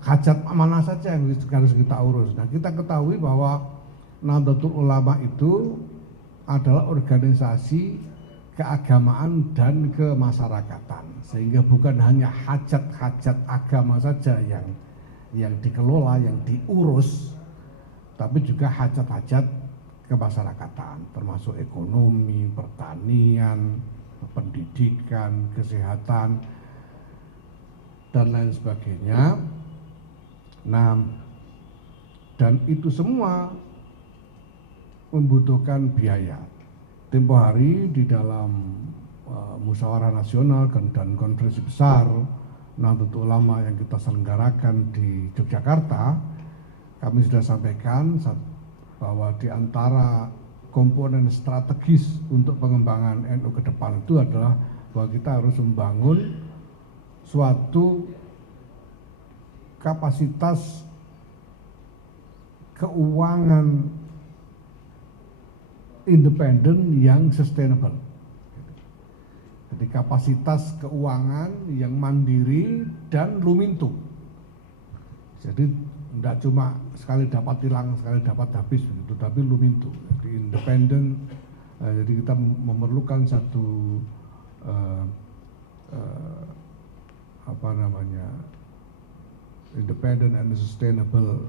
hajat mana saja yang harus kita urus. Nah, kita ketahui bahwa Nahdlatul Ulama itu adalah organisasi keagamaan dan kemasyarakatan, sehingga bukan hanya hajat-hajat agama saja yang dikelola, yang diurus, tapi juga hajat-hajat kemasyarakatan, termasuk ekonomi, pertanian, pendidikan, kesehatan, dan lain sebagainya. Nah, dan itu semua membutuhkan biaya. Tempo hari di dalam musyawarah nasional dan konferensi besar Nahdlatul Ulama yang kita selenggarakan di Yogyakarta, kami sudah sampaikan bahwa di antara komponen strategis untuk pengembangan NU ke depan itu adalah bahwa kita harus membangun suatu kapasitas keuangan independen yang sustainable. Jadi kapasitas keuangan yang mandiri dan lumintu. Jadi tidak cuma sekali dapat hilang, sekali dapat habis begitu, tapi lumintu. Jadi independen. Jadi kita memerlukan satu independent and sustainable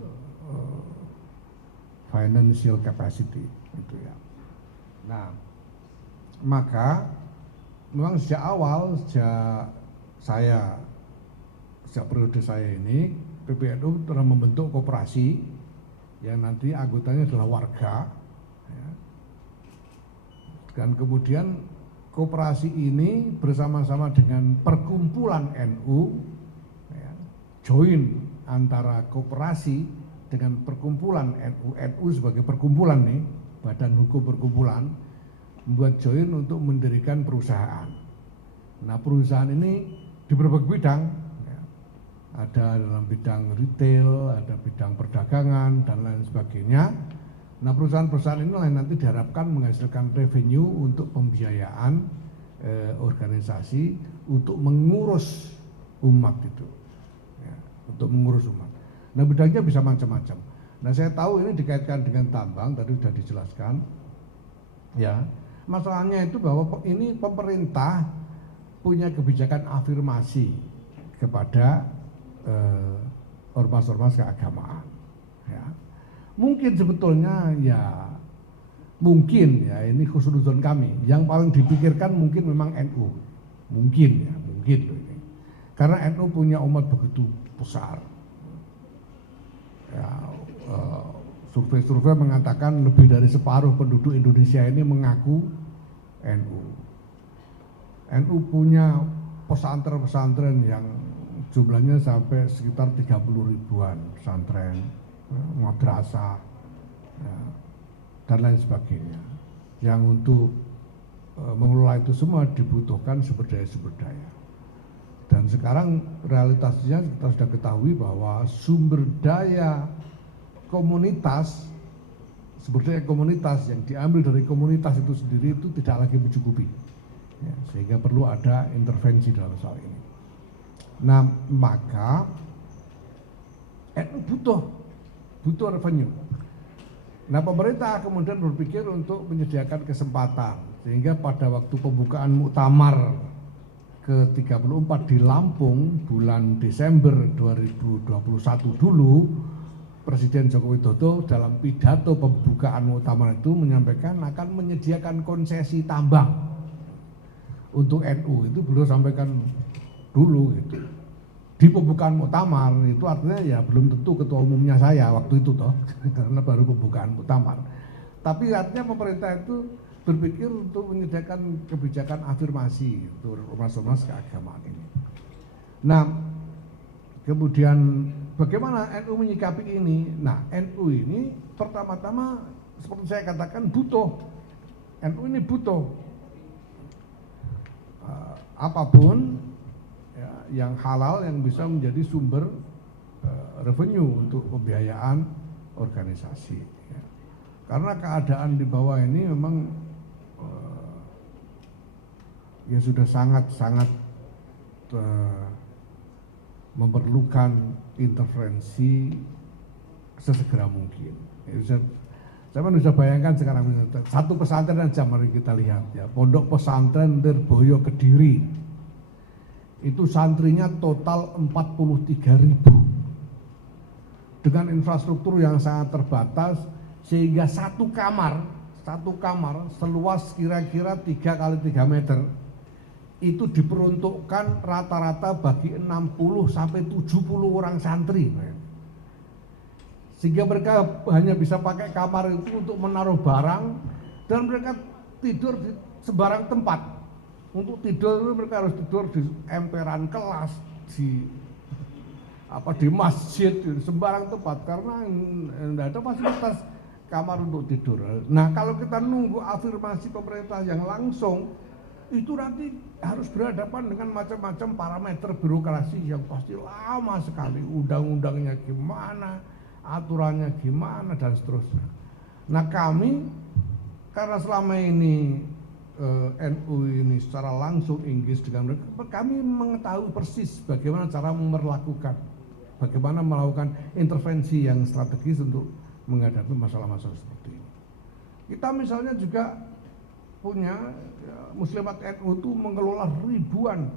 financial capacity, gitu ya. Nah, maka memang sejak awal, sejak periode saya ini, PBNU telah membentuk koperasi yang nanti anggotanya adalah warga, ya. Dan kemudian koperasi ini bersama-sama dengan perkumpulan NU, ya, join antara koperasi dengan perkumpulan NU sebagai perkumpulan nih, badan hukum perkumpulan, membuat join untuk mendirikan perusahaan. Nah, perusahaan ini di berbagai bidang, ya. Ada dalam bidang retail, ada bidang perdagangan dan lain sebagainya. Nah, perusahaan-perusahaan ini nanti diharapkan menghasilkan revenue untuk pembiayaan organisasi untuk mengurus umat itu, ya, untuk mengurus umat. Nah, bidangnya bisa macam-macam. Nah, saya tahu ini dikaitkan dengan tambang, tadi sudah dijelaskan, ya. Masalahnya itu bahwa ini pemerintah punya kebijakan afirmasi kepada ormas-ormas keagamaan, ya. Mungkin sebetulnya mungkin ini khusnuzon kami, yang paling dipikirkan mungkin memang NU, mungkin loh ini, karena NU punya umat begitu besar, ya. Survei-survei mengatakan lebih dari separuh penduduk Indonesia ini mengaku NU. NU punya pesantren-pesantren yang jumlahnya sampai sekitar 30 ribuan pesantren, madrasah, ya, dan lain sebagainya. Yang untuk mengelola itu semua dibutuhkan sumber daya. Dan sekarang realitasnya kita sudah ketahui bahwa sumber daya komunitas yang diambil dari komunitas itu sendiri itu tidak lagi mencukupi, ya, sehingga perlu ada intervensi dalam soal ini. Nah, maka NU butuh revenue. Nah, pemerintah kemudian berpikir untuk menyediakan kesempatan, sehingga pada waktu pembukaan muktamar ke-34 di Lampung bulan Desember 2021 dulu, Presiden Joko Widodo dalam pidato pembukaan muktamar itu menyampaikan akan menyediakan konsesi tambang untuk NU. Itu beliau sampaikan dulu gitu. Di pembukaan muktamar itu artinya ya belum tentu ketua umumnya saya waktu itu toh, karena baru pembukaan muktamar. Tapi artinya pemerintah itu berpikir untuk menyediakan kebijakan afirmasi untuk ormas-ormas keagamaan ini. Nah, kemudian bagaimana NU menyikapi ini? Nah, NU ini pertama-tama seperti saya katakan butuh. NU ini butuh apapun ya, yang halal yang bisa menjadi sumber revenue untuk pembiayaan organisasi. Ya. Karena keadaan di bawah ini memang ya sudah sangat memerlukan intervensi sesegera mungkin. Saya bisa bayangkan sekarang satu pesantren aja, mari kita lihat ya, Pondok Pesantren Lirboyo Kediri itu santrinya total 43.000 dengan infrastruktur yang sangat terbatas, sehingga satu kamar seluas kira-kira 3 kali 3 meter itu diperuntukkan rata-rata bagi 60 sampai 70 orang santri. Sehingga mereka hanya bisa pakai kamar itu untuk menaruh barang, dan mereka tidur di sembarang tempat. Untuk tidur mereka harus tidur di emperan kelas, di masjid, di sembarang tempat, karena tidak ada fasilitas kamar untuk tidur. Nah, kalau kita nunggu afirmasi pemerintah yang langsung, itu nanti harus berhadapan dengan macam-macam parameter birokrasi yang pasti lama sekali, undang-undangnya gimana, aturannya gimana, dan seterusnya. Nah, kami karena selama ini NU ini secara langsung Inggris dengan mereka, kami mengetahui persis bagaimana cara memperlakukan, bagaimana melakukan intervensi yang strategis untuk menghadapi masalah-masalah seperti ini. Kita misalnya juga punya Muslimat NU itu mengelola ribuan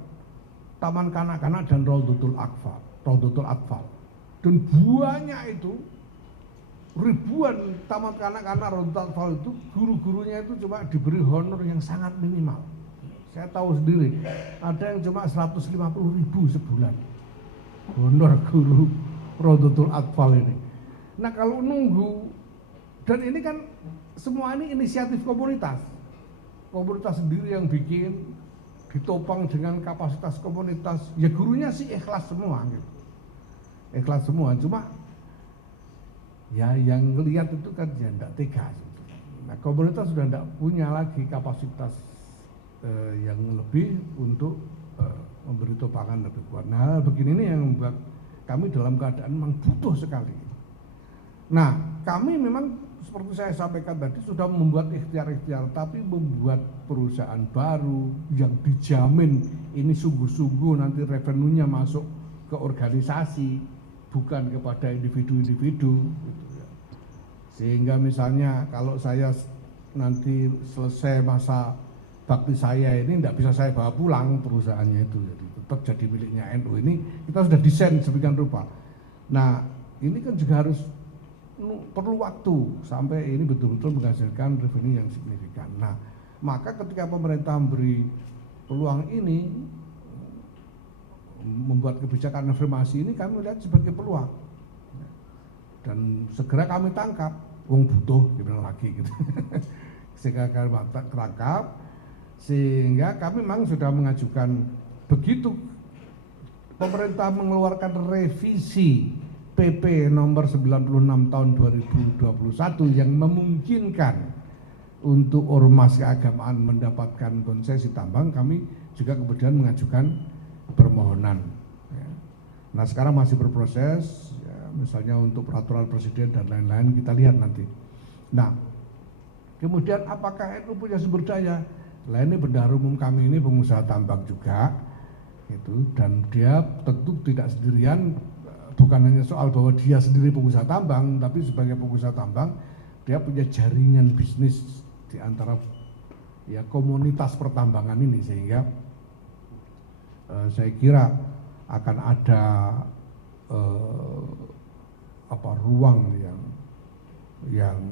taman kanak-kanak dan Raudhatul Atfal. Dan banyak itu, ribuan taman kanak-kanak Raudhatul Atfal itu, guru-gurunya itu cuma diberi honor yang sangat minimal. Saya tahu sendiri, ada yang cuma 150.000 sebulan honor guru Raudhatul Atfal ini. Nah, kalau nunggu, dan ini kan semua ini inisiatif komunitas sendiri yang bikin, ditopang dengan kapasitas komunitas, ya gurunya sih ikhlas semua gitu. Ikhlas semua, cuma ya yang lihat itu kan ya enggak tega. Nah, komunitas sudah enggak punya lagi kapasitas yang lebih untuk memberi topangan lebih kuat. Nah, begini ini yang membuat kami dalam keadaan memang butuh sekali. Nah, kami memang seperti saya sampaikan tadi sudah membuat ikhtiar-ikhtiar, tapi membuat perusahaan baru yang dijamin ini sungguh-sungguh nanti revenue-nya masuk ke organisasi, bukan kepada individu-individu gitu ya. Sehingga misalnya kalau saya nanti selesai masa bakti saya ini tidak bisa saya bawa pulang perusahaannya itu, jadi tetap jadi miliknya NU. Ini kita sudah desain sedemikian rupa. Nah, ini kan juga harus perlu waktu sampai ini betul-betul menghasilkan revenue yang signifikan. Nah, maka ketika pemerintah memberi peluang ini, membuat kebijakan afirmasi ini, kami lihat sebagai peluang dan segera kami tangkap. Wong butuh gimana lagi gitu. Segera kami tangkap, sehingga kami memang sudah mengajukan, begitu pemerintah mengeluarkan revisi PP nomor 96 tahun 2021 yang memungkinkan untuk ormas keagamaan mendapatkan konsesi tambang, kami juga kemudian mengajukan permohonan. Nah, sekarang masih berproses, ya, misalnya untuk peraturan presiden dan lain-lain, kita lihat nanti. Nah, kemudian apakah NU punya sumber daya? Lah, ini bendahara umum kami ini pengusaha tambang juga, gitu, dan dia tentu tidak sendirian. Bukan hanya soal bahwa dia sendiri pengusaha tambang, tapi sebagai pengusaha tambang dia punya jaringan bisnis di antara ya komunitas pertambangan ini, sehingga saya kira akan ada ruang yang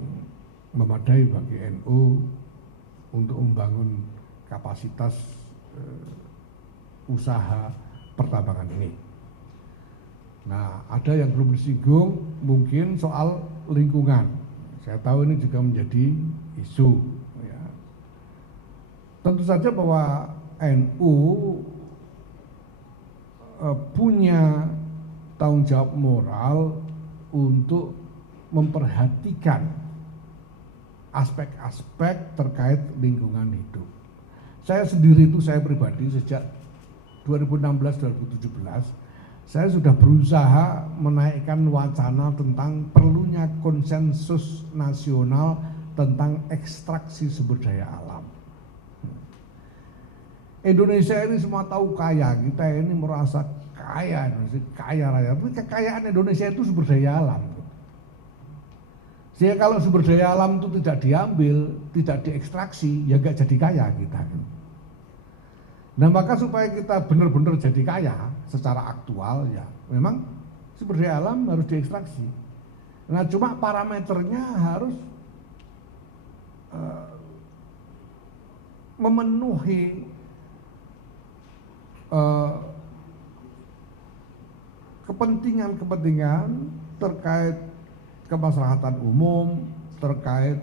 memadai bagi NU untuk membangun kapasitas usaha pertambangan ini. Nah, ada yang belum disinggung mungkin soal lingkungan. Saya tahu ini juga menjadi isu. Ya. Tentu saja bahwa NU punya tanggung jawab moral untuk memperhatikan aspek-aspek terkait lingkungan hidup. Saya sendiri itu, saya pribadi sejak 2016-2017 saya sudah berusaha menaikkan wacana tentang perlunya konsensus nasional tentang ekstraksi sumber daya alam. Indonesia ini semua tahu kaya, kita ini merasa kaya Indonesia, kaya raya. Tapi kekayaan Indonesia itu sumber daya alam. Sehingga kalau sumber daya alam itu tidak diambil, tidak diekstraksi, ya nggak jadi kaya kita. Nah maka supaya kita benar-benar jadi kaya secara aktual ya memang sumber daya alam harus diekstraksi. Nah cuma parameternya harus memenuhi kepentingan-kepentingan terkait kemaslahatan umum, terkait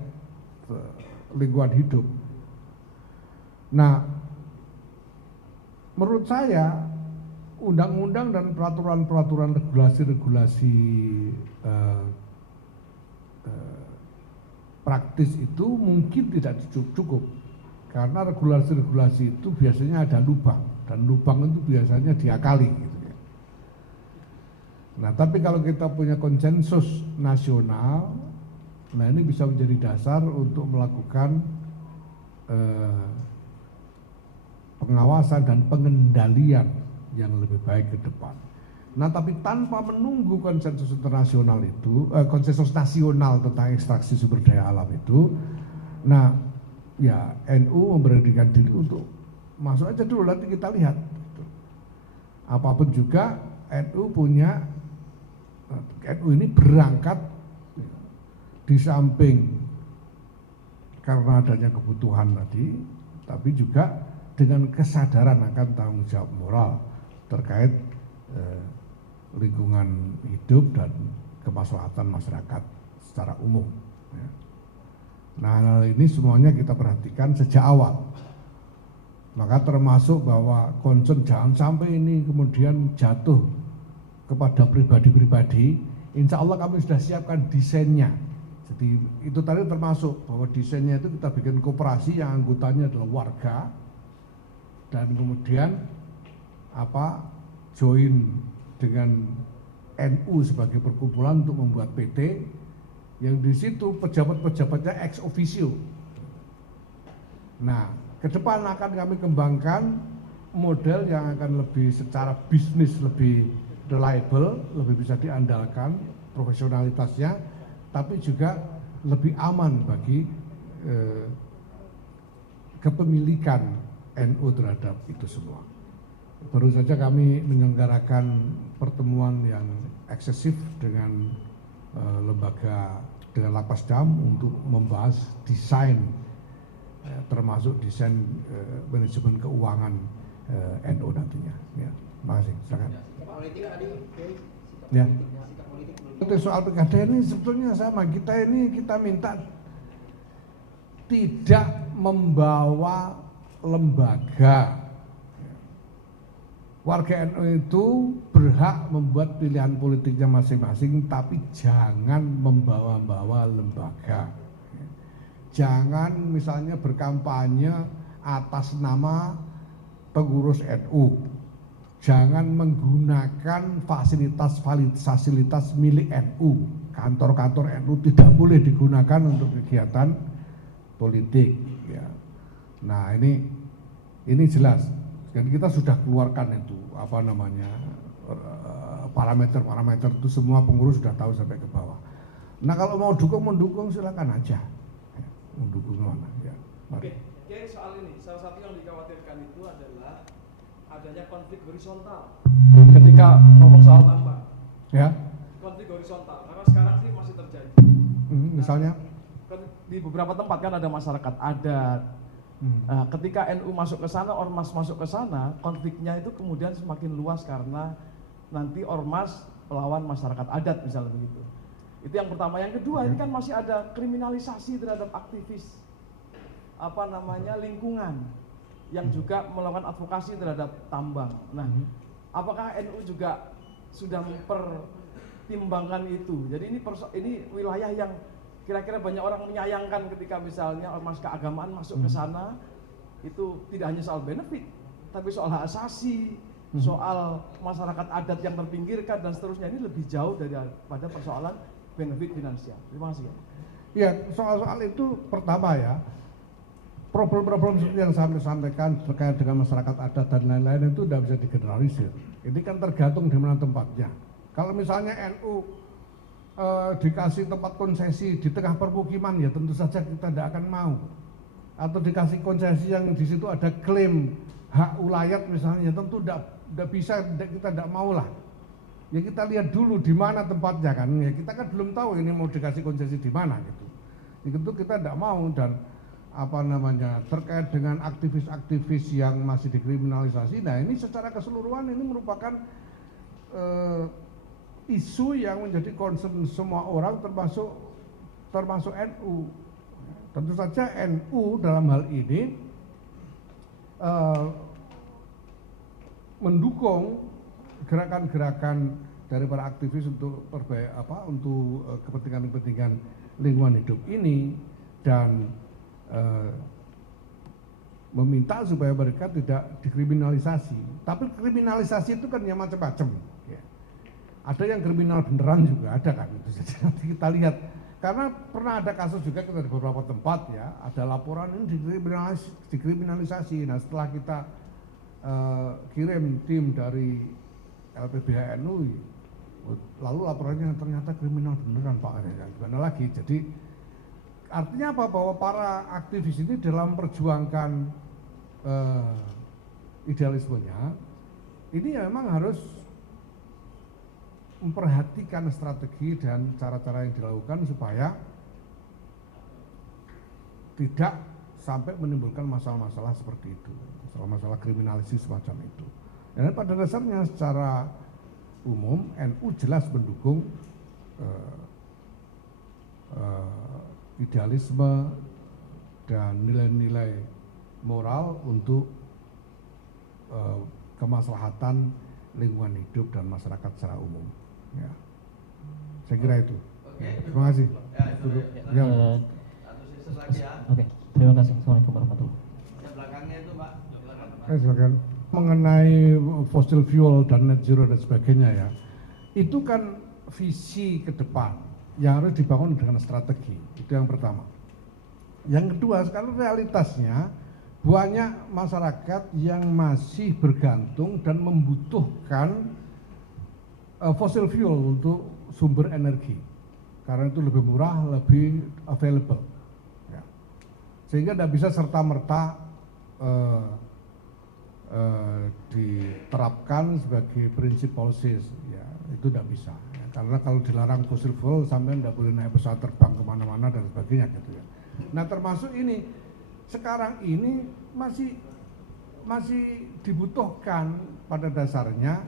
lingkungan hidup. Nah, menurut saya undang-undang dan peraturan-peraturan regulasi-regulasi praktis itu mungkin tidak cukup karena regulasi-regulasi itu biasanya ada lubang dan lubang itu biasanya diakali gitu ya. Nah tapi kalau kita punya konsensus nasional, nah ini bisa menjadi dasar untuk melakukan pengawasan dan pengendalian yang lebih baik ke depan. Nah tapi tanpa menunggu konsensus internasional itu, konsensus nasional tentang ekstraksi sumber daya alam itu, nah ya NU memberanikan diri untuk masuk aja dulu, nanti kita lihat. Apapun juga NU punya, NU ini berangkat di samping karena adanya kebutuhan tadi, tapi juga dengan kesadaran akan tanggung jawab moral terkait lingkungan hidup dan kemaslahatan masyarakat secara umum. Ya. Nah hal ini semuanya kita perhatikan sejak awal. Maka termasuk bahwa concern jangan sampai ini kemudian jatuh kepada pribadi-pribadi. Insya Allah kami sudah siapkan desainnya. Jadi itu tadi termasuk bahwa desainnya itu kita bikin koperasi yang anggotanya adalah warga dan kemudian join dengan NU sebagai perkumpulan untuk membuat PT yang di situ pejabat-pejabatnya ex officio. Nah, ke depan akan kami kembangkan model yang akan lebih secara bisnis lebih reliable, lebih bisa diandalkan profesionalitasnya, tapi juga lebih aman bagi kepemilikan NU terhadap itu semua. Baru saja kami menyelenggarakan pertemuan yang eksesif dengan lembaga dengan Lapas Dam untuk membahas desain termasuk desain manajemen keuangan NU nantinya. Ya, terima kasih. Silakan. Ya. Untuk soal PKD ini sebetulnya sama. Kita minta tidak membawa lembaga. Warga NU itu berhak membuat pilihan politiknya masing-masing, tapi jangan membawa-bawa lembaga. Jangan misalnya berkampanye atas nama pengurus NU. Jangan menggunakan fasilitas milik NU. Kantor-kantor NU tidak boleh digunakan untuk kegiatan politik. Ya. Nah ini jelas. Dan kita sudah keluarkan itu parameter-parameter itu semua pengurus sudah tahu sampai ke bawah. Nah kalau mau mendukung silakan aja. Mendukung mana ya. Oke, jadi soal ini salah satu yang dikhawatirkan itu adalah adanya konflik horizontal ketika ngomong soal tambang. Ya. Konflik horizontal, karena sekarang sih masih terjadi. Misalnya di beberapa tempat kan ada masyarakat adat. Ketika NU masuk ke sana, ormas masuk ke sana, konfliknya itu kemudian semakin luas karena nanti ormas melawan masyarakat adat misalnya begitu. Itu yang pertama. Yang kedua, ini kan masih ada kriminalisasi terhadap aktivis lingkungan yang juga melakukan advokasi terhadap tambang. Nah, apakah NU juga sudah mempertimbangkan itu? Jadi ini wilayah yang kira-kira banyak orang menyayangkan ketika misalnya ormas keagamaan masuk ke sana, itu tidak hanya soal benefit, tapi soal hak asasi, soal masyarakat adat yang terpinggirkan dan seterusnya. Ini lebih jauh daripada persoalan benefit finansial. Terima kasih. Ya, soal-soal itu pertama ya, problem-problem seperti yang saya sampaikan terkait dengan masyarakat adat dan lain-lain itu tidak bisa digeneralisir. Ini kan tergantung di mana tempatnya. Kalau misalnya NU dikasih tempat konsesi di tengah permukiman, ya tentu saja kita tidak akan mau. Atau dikasih konsesi yang di situ ada klaim hak ulayat misalnya, ya tentu tidak bisa, kita tidak mau lah. Ya kita lihat dulu di mana tempatnya kan. Ya kita kan belum tahu ini mau dikasih konsesi di mana gitu. Itu kita tidak mau. Dan apa namanya, terkait dengan aktivis-aktivis yang masih dikriminalisasi, nah ini secara keseluruhan ini merupakan isu yang menjadi concern semua orang, termasuk NU. Tentu saja NU dalam hal ini mendukung gerakan-gerakan dari para aktivis untuk kepentingan-kepentingan lingkungan hidup ini, dan meminta supaya mereka tidak dikriminalisasi. Tapi kriminalisasi itu kan yang macam-macam. Ya. Ada yang kriminal beneran juga ada kan. Itu saja nanti kita lihat. Karena pernah ada kasus juga kita di beberapa tempat ya, ada laporan ini dikriminalisasi. Nah setelah kita kirim tim dari LPBH NU, lalu laporannya ternyata kriminal beneran Pak. Gimana lagi? Jadi artinya apa? Bahwa para aktivis ini dalam perjuangkan idealismenya, ini ya memang harus memperhatikan strategi dan cara-cara yang dilakukan supaya tidak sampai menimbulkan masalah-masalah seperti itu, masalah-masalah kriminalisasi semacam itu. Dan pada dasarnya secara umum NU jelas mendukung idealisme dan nilai-nilai moral untuk kemaslahatan lingkungan hidup dan masyarakat secara umum. Ya. Saya kira itu. Oke. Terima kasih. Ya. Oke. Terima kasih. Assalamualaikum warahmatullahi wabarakatuh. Yang belakangnya itu Pak. Silakan. Mengenai fossil fuel dan net zero dan sebagainya ya, itu kan visi ke depan yang harus dibangun dengan strategi. Itu yang pertama. Yang kedua, sekarang realitasnya banyak masyarakat yang masih bergantung dan membutuhkan fossil fuel untuk sumber energi, karena itu lebih murah, lebih available ya. Sehingga tidak bisa serta-merta diterapkan sebagai prinsip policies ya, itu tidak bisa ya. Karena kalau dilarang fossil fuel sampai tidak boleh naik pesawat terbang kemana-mana dan sebagainya gitu ya. Nah termasuk ini sekarang ini masih dibutuhkan pada dasarnya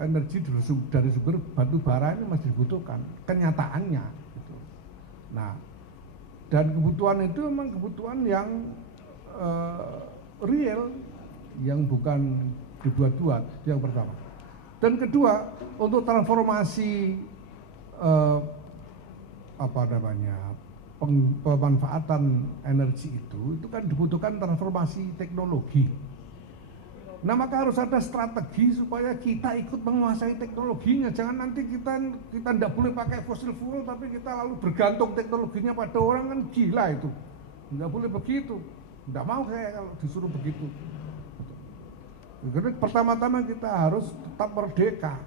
energi dari sumber batu bara ini masih dibutuhkan kenyataannya gitu. Nah dan kebutuhan itu memang kebutuhan yang real, yang bukan dibuat-buat, yang pertama. Dan kedua, untuk transformasi pemanfaatan energi itu kan dibutuhkan transformasi teknologi. Nah maka harus ada strategi supaya kita ikut menguasai teknologinya. Jangan nanti kita tidak boleh pakai fossil fuel tapi kita lalu bergantung teknologinya pada orang, kan gila itu. Tidak boleh begitu. Tidak mau saya kalau disuruh begitu. Jadi pertama-tama kita harus tetap merdeka.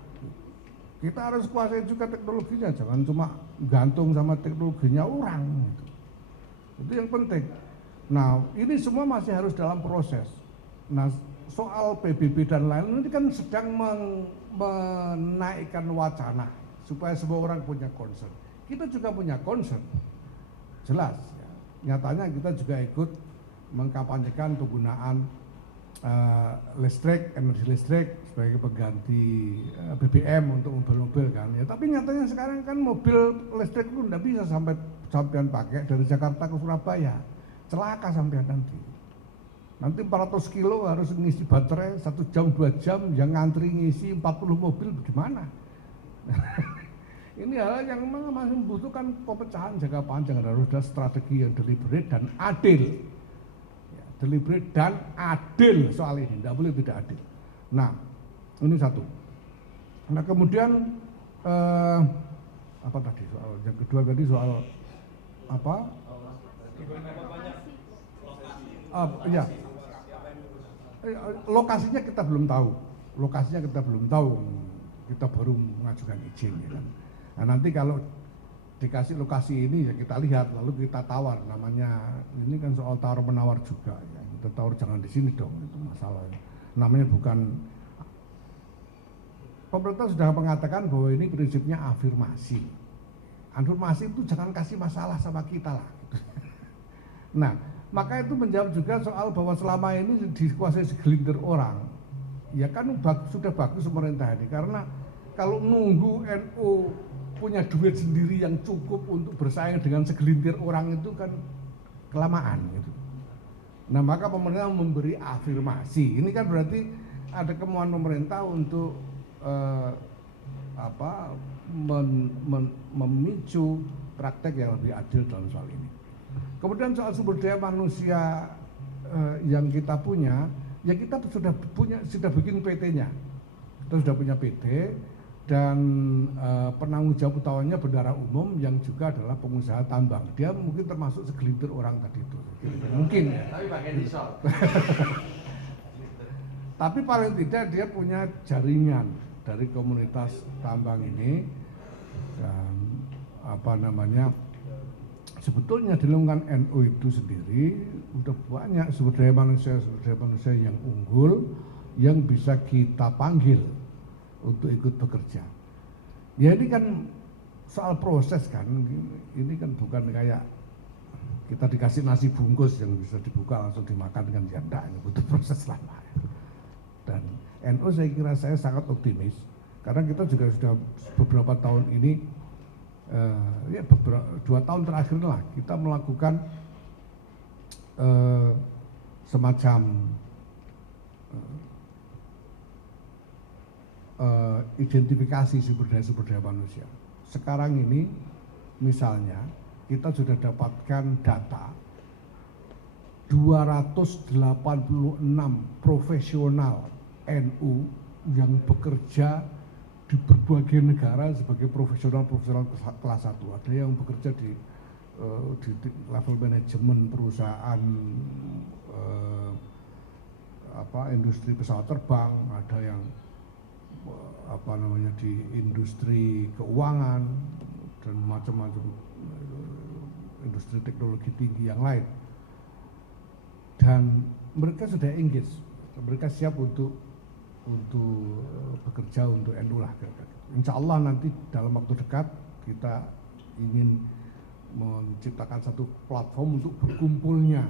Kita harus kuasai juga teknologinya, jangan cuma gantung sama teknologinya orang. Itu yang penting. Nah ini semua masih harus dalam proses. Nah soal PBB dan lain-lain ini kan sedang menaikkan wacana supaya semua orang punya concern. Kita juga punya concern, jelas. Ya. Nyatanya kita juga ikut mengkampanyekan penggunaan energi listrik sebagai pengganti BBM untuk mobil-mobil kan. Ya, tapi nyatanya sekarang kan mobil listrik itu tidak bisa sampean pakai dari Jakarta ke Surabaya, celaka sampean nanti. Nanti 400 kilo harus ngisi baterai 1 jam 2 jam, yang ngantri ngisi 40 mobil bagaimana? Ini hal yang memang masih membutuhkan pemecahan jangka panjang, harus ada strategi yang deliberate dan adil. Ya, deliberate dan adil soal ini, tidak boleh tidak adil. Nah, ini satu. Nah kemudian apa tadi soal yang kedua tadi soal apa? Ya, lokasinya kita belum tahu. Kita baru mengajukan izin. Ya kan? Nah, nanti kalau dikasih lokasi ini ya kita lihat, lalu kita tawar. Namanya ini kan soal tawar menawar juga. Ya. Kita tawar jangan di sini dong, itu masalahnya. Namanya bukan, pemerintah sudah mengatakan bahwa ini prinsipnya afirmasi. Afirmasi itu jangan kasih masalah sama kita lah. Gitu. Nah, maka itu menjawab juga soal bahwa selama ini dikuasai segelintir orang. Ya kan sudah bagus pemerintah ini, karena kalau nunggu NU punya duit sendiri yang cukup untuk bersaing dengan segelintir orang itu kan kelamaan gitu. Nah, maka pemerintah memberi afirmasi. Ini kan berarti ada kemauan pemerintah untuk memicu praktek yang lebih adil dalam soal ini. Kemudian soal sumber daya manusia yang kita punya, ya kita sudah bikin PT-nya. Kita sudah punya PT dan penanggung jawab utamanya bendahara umum yang juga adalah pengusaha tambang. Dia mungkin termasuk segelintir orang tadi itu. Mungkin ya. Tapi pakai diesel. Tapi paling tidak dia punya jaringan dari komunitas tambang ini, dan sebetulnya di lingkungan NU itu sendiri udah banyak sumber daya manusia yang unggul yang bisa kita panggil untuk ikut bekerja. Ya ini kan soal proses kan, ini kan bukan kayak kita dikasih nasi bungkus yang bisa dibuka langsung dimakan kan, ya enggak, ini butuh proses lama. Dan NU saya sangat optimis karena kita juga sudah beberapa tahun ini, ya 2 tahun terakhir lah kita melakukan semacam identifikasi sumber daya manusia. Sekarang ini misalnya kita sudah dapatkan data 286 profesional NU yang bekerja di berbagai negara sebagai profesional kelas 1. Ada yang bekerja di level manajemen perusahaan industri pesawat terbang, ada yang di industri keuangan dan macam-macam industri teknologi tinggi yang lain. Dan mereka sudah engage, mereka siap untuk bekerja untuk NU lah. Insya Allah nanti dalam waktu dekat kita ingin menciptakan satu platform untuk berkumpulnya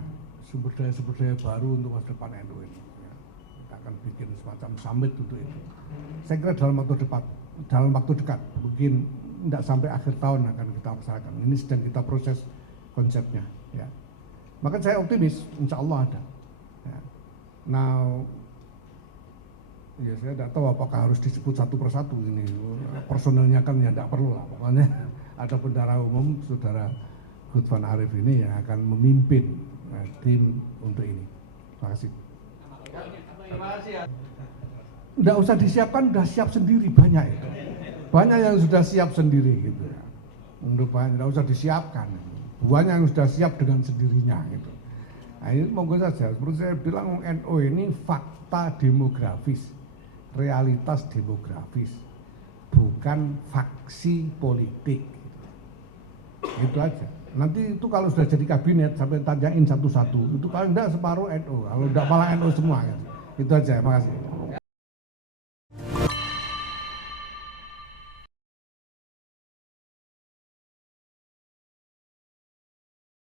sumber daya baru untuk masa depan NU ini. Ya, kita akan bikin semacam summit untuk itu. Saya kira dalam waktu dekat, mungkin tidak sampai akhir tahun akan kita laksanakan. Ini sedang kita proses konsepnya. Ya. Maka saya optimis, insya Allah ada. Ya. Nah, ya saya tidak tahu apakah harus disebut satu persatu ini. Personelnya kan ya tidak perlu lah. Pokoknya ada bendahara umum, Saudara Gudvan Arif ini yang akan memimpin tim untuk ini. Terima kasih. Terima kasih ya. Tidak usah disiapkan, sudah siap sendiri banyak itu. Banyak yang sudah siap sendiri gitu ya. Tidak usah disiapkan. Banyak yang sudah siap dengan sendirinya gitu. Nah ini monggo saja. Seperti saya bilang NU ini fakta demografis, realitas demografis, bukan faksi politik. Gitu aja. Nanti itu kalau sudah jadi kabinet sampai tanyain satu-satu, itu kalau enggak separuh NU, kalau enggak malah NU semua. Gitu. Itu aja. Makasih.